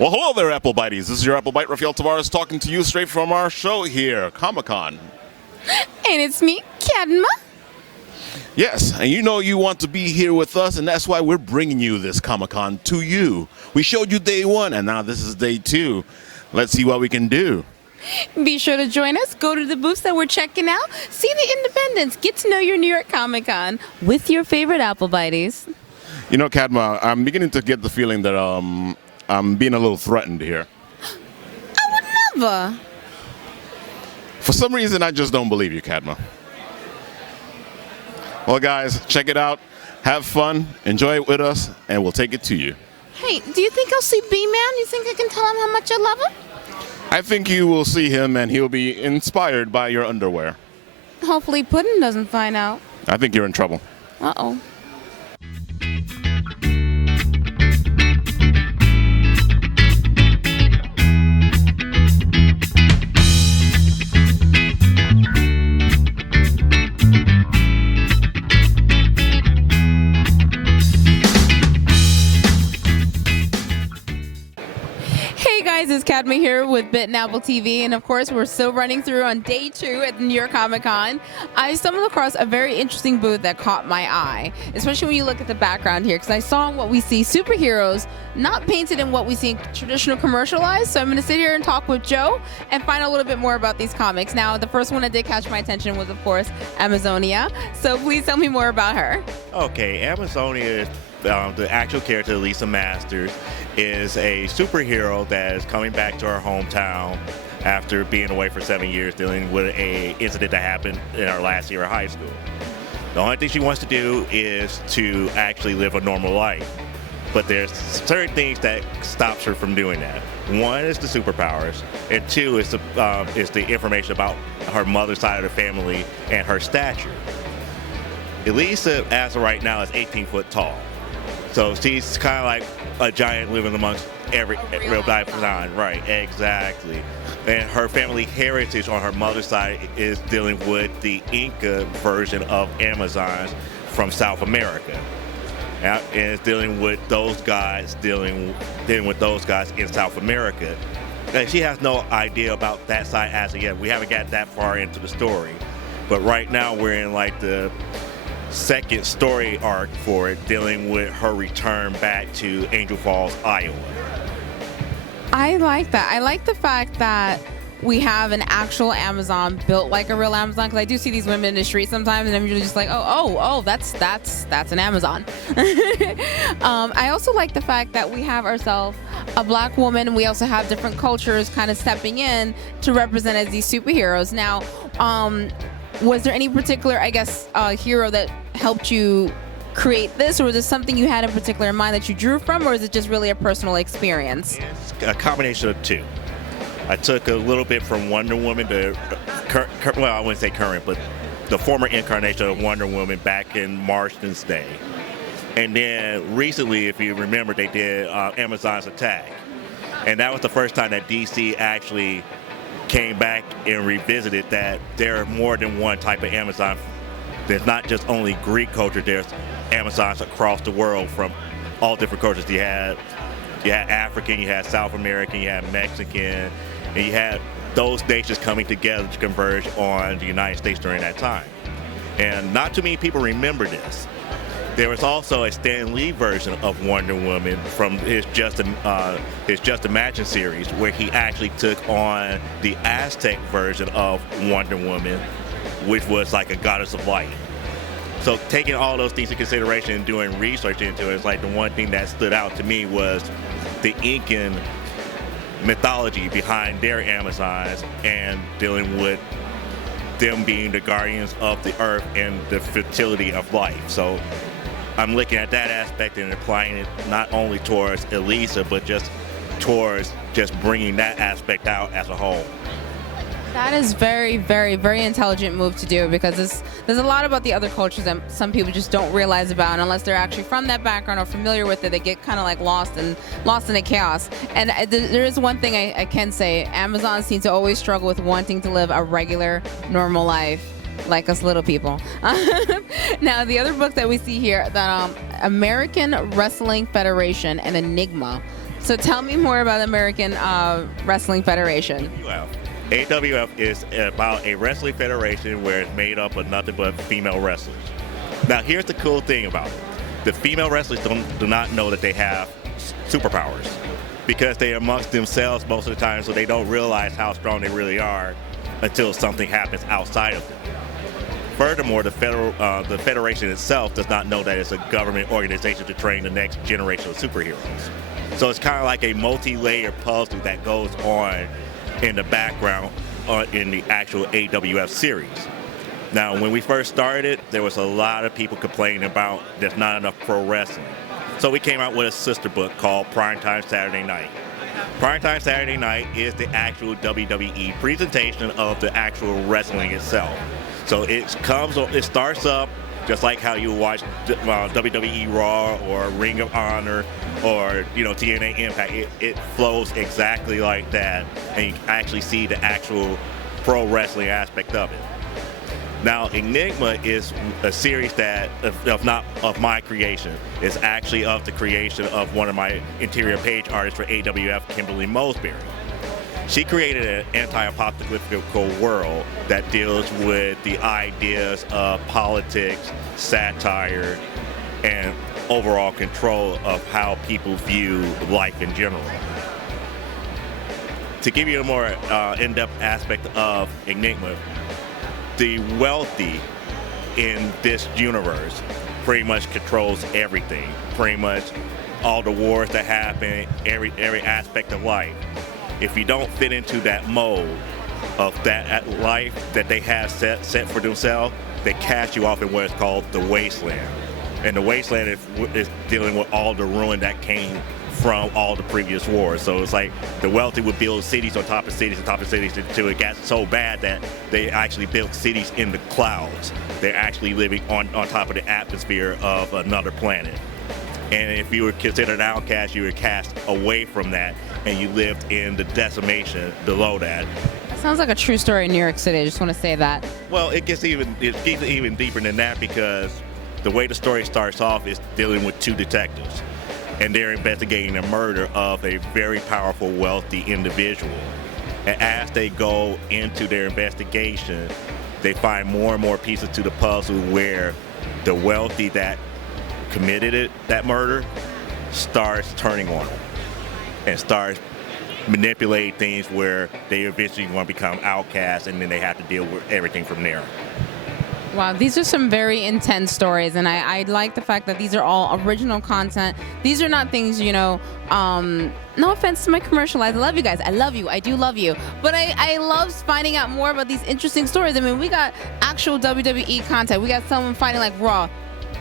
Well, hello there, Apple Bites. This is your Apple Bite, Rafael Tavares, talking to you straight from our show here, Comic-Con. And it's me, Cadma. Yes, and you know you want to be here with us, and that's why we're bringing you this Comic-Con to you. We showed you day one, and now this is day two. Let's see what we can do. Be sure to join us. Go to the booths that we're checking out. See the independents. Get to know your New York Comic-Con with your favorite Apple Bites. You know, Cadma, I'm beginning to get the feeling that I'm being a little threatened here. I would never. For some reason, I just don't believe you, Cadma. Well, guys, check it out. Have fun. Enjoy it with us, and we'll take it to you. Hey, do you think I'll see B-Man? You think I can tell him how much I love him? I think you will see him, and he'll be inspired by your underwear. Hopefully Puddin' doesn't find out. I think you're in trouble. Uh-oh. It's Cadma here with Bit and Apple TV, and of course we're still running through on day 2 at the New York Comic Con. I stumbled across a very interesting booth that caught my eye, especially when you look at the background here, because I saw in what we see superheroes not painted in what we see in traditional commercialized. So I'm going to sit here and talk with Joe and find out a little bit more about these comics. Now, the first one that did catch my attention was, of course, Amazonia. So please tell me more about her. Okay, Amazonia is the actual character, Lisa Masters, is a superhero that is coming back to her hometown after being away for 7 years, dealing with an incident that happened in her last year of high school. The only thing she wants to do is to actually live a normal life. But there's certain things that stops her from doing that. One is the superpowers, and two is the information about her mother's side of the family and her stature. Elisa, as of right now, is 18 foot tall. So she's kind of like a giant living amongst every real life. Right, exactly. And her family heritage on her mother's side is dealing with the Inca version of Amazons from South America. And it's dealing with those guys, dealing with those guys in South America. And she has no idea about that side as of yet. We haven't got that far into the story. But right now we're in like the second story arc for it, dealing with her return back to Angel Falls, Iowa. I like that. I like the fact that we have an actual Amazon built like a real Amazon, because I do see these women in the street sometimes, and I'm usually just like, oh, that's an Amazon. I also like the fact that we have ourselves a black woman, and we also have different cultures kind of stepping in to represent as these superheroes. Now, was there any particular, hero that helped you create this, or was it something you had in particular in mind that you drew from, or is it just really a personal experience? It's a combination of two. I took a little bit from Wonder Woman, well, I wouldn't say current, but the former incarnation of Wonder Woman back in Marston's day. And then recently, if you remember, they did Amazon's Attack. And that was the first time that DC actually came back and revisited that there are more than one type of Amazon. There's not just only Greek culture, there's Amazons across the world from all different cultures. You had African, you had South American, you had Mexican, and you had those nations coming together to converge on the United States during that time. And not too many people remember this. There was also a Stan Lee version of Wonder Woman from his Just Imagine series, where he actually took on the Aztec version of Wonder Woman, which was like a goddess of light. So taking all those things into consideration and doing research into it, it's like the one thing that stood out to me was the Incan mythology behind their Amazons and dealing with them being the guardians of the earth and the fertility of life. So I'm looking at that aspect and applying it not only towards Elisa, but just towards just bringing that aspect out as a whole. That is very, very, very intelligent move to do, because there's a lot about the other cultures that some people just don't realize about, and unless they're actually from that background or familiar with it, they get kind of like lost in the chaos. And there is one thing I can say: Amazons seem to always struggle with wanting to live a regular, normal life, like us little people. Now, the other book that we see here, the American Wrestling Federation and Enigma. So tell me more about American Wrestling Federation. AWF is about a wrestling federation where it's made up of nothing but female wrestlers. Now, here's the cool thing about it. The female wrestlers do not know that they have superpowers because they're amongst themselves most of the time, so they don't realize how strong they really are until something happens outside of them. Furthermore, the federation itself does not know that it's a government organization to train the next generation of superheroes. So it's kind of like a multi-layer puzzle that goes on in the background in the actual AWF series. Now, when we first started, there was a lot of people complaining about there's not enough pro wrestling. So we came out with a sister book called Primetime Saturday Night. Primetime Saturday Night is the actual WWE presentation of the actual wrestling itself. So it starts up just like how you watch WWE Raw or Ring of Honor or TNA Impact. It flows exactly like that, and you actually see the actual pro wrestling aspect of it. Now, Enigma is a series that, not of my creation, is actually of the creation of one of my interior page artists for AWF, Kimberly Mosberry. She created an anti-apocalyptic world that deals with the ideas of politics, satire, and overall control of how people view life in general. To give you a more in-depth aspect of Enigma, the wealthy in this universe pretty much controls everything. Pretty much all the wars that happen, every aspect of life. If you don't fit into that mold of that life that they have set for themselves, they cast you off in what is called the wasteland. And the wasteland is dealing with all the ruin that came from all the previous wars. So it's like the wealthy would build cities on top of cities on top of cities until it got so bad that they actually built cities in the clouds. They're actually living on top of the atmosphere of another planet. And if you were considered an outcast, you were cast away from that, and you lived in the decimation below that. Sounds like a true story in New York City. I just want to say that. Well, it gets even deeper than that, because the way the story starts off is dealing with two detectives, and they're investigating the murder of a very powerful, wealthy individual. And as they go into their investigation, they find more and more pieces to the puzzle where the wealthy that committed that murder starts turning on them and starts manipulating things where they eventually want to become outcasts, and then they have to deal with everything from there. Wow, these are some very intense stories, and I like the fact that these are all original content. These are not things, no offense to my commercialized. I love you guys. I love you. I do love you. But I love finding out more about these interesting stories. I mean, we got actual WWE content. We got someone fighting like Raw.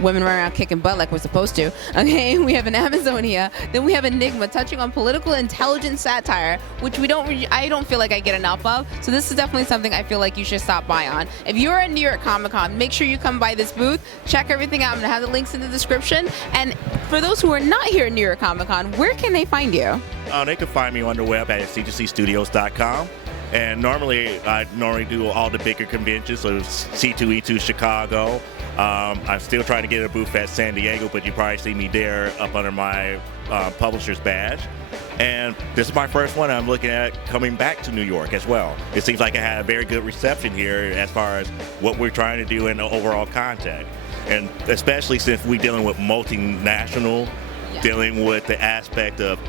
Women running around kicking butt like we're supposed to. Okay, we have an Amazonia. Then we have Enigma touching on political intelligence satire, which I don't feel like I get enough of. So this is definitely something I feel like you should stop by on. If you're at New York Comic Con, make sure you come by this booth. Check everything out. I'm gonna have the links in the description. And for those who are not here at New York Comic Con, where can they find you? They can find me on the web at xigencstudios.com. And I do all the bigger conventions, so C2E2 Chicago. I'm still trying to get a booth at San Diego, but you probably see me there up under my publisher's badge. And this is my first one. I'm looking at coming back to New York as well. It seems like I had a very good reception here as far as what we're trying to do in the overall content. And especially since we're dealing with multinational, dealing with the aspect of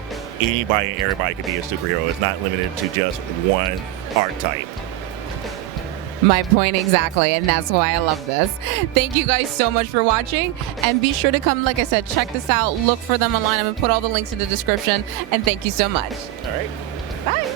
anybody and everybody can be a superhero. It's not limited to just one archetype. My point exactly, and that's why I love this. Thank you guys so much for watching, and be sure to come, like I said, check this out, look for them online. I'm going to put all the links in the description, and thank you so much. All right. Bye.